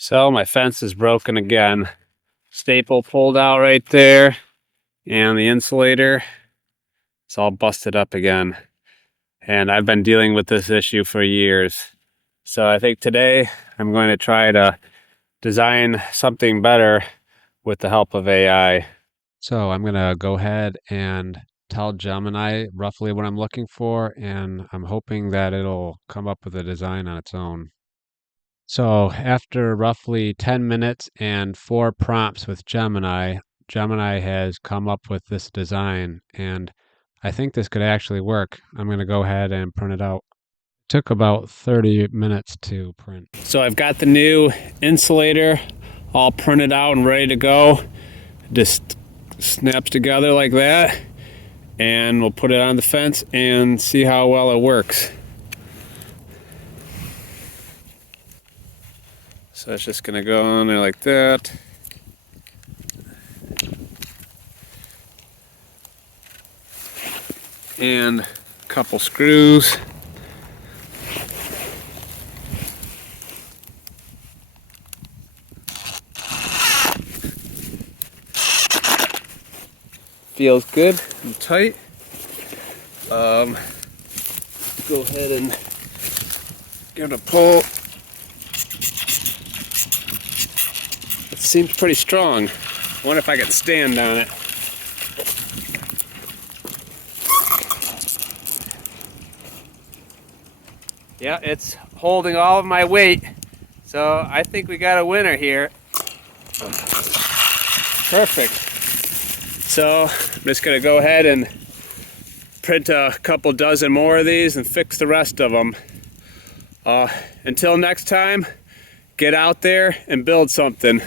So my fence is broken again. Staple pulled out right there, and the insulator, it's all busted up again. And I've been dealing with this issue for years. So I think today I'm going to try to design something better with the help of AI. So I'm going to go ahead and tell Gemini roughly what I'm looking for, and I'm hoping that it'll come up with a design on its own. So after roughly 10 minutes and 4 prompts with Gemini, Gemini has come up with this design, and I think this could actually work. I'm going to go ahead and print it out. It took about 30 minutes to print. So I've got the new insulator all printed out and ready to go. Just snaps together like that, and we'll put it on the fence and see how well it works. So it's just gonna go on there like that. And a couple screws. Feels good and tight. Go ahead and give it a pull. It seems pretty strong. I wonder if I can stand on it. Yeah, it's holding all of my weight. So I think we got a winner here. Perfect. So I'm just gonna go ahead and print a couple dozen more of these and fix the rest of them. Until next time, get out there and build something.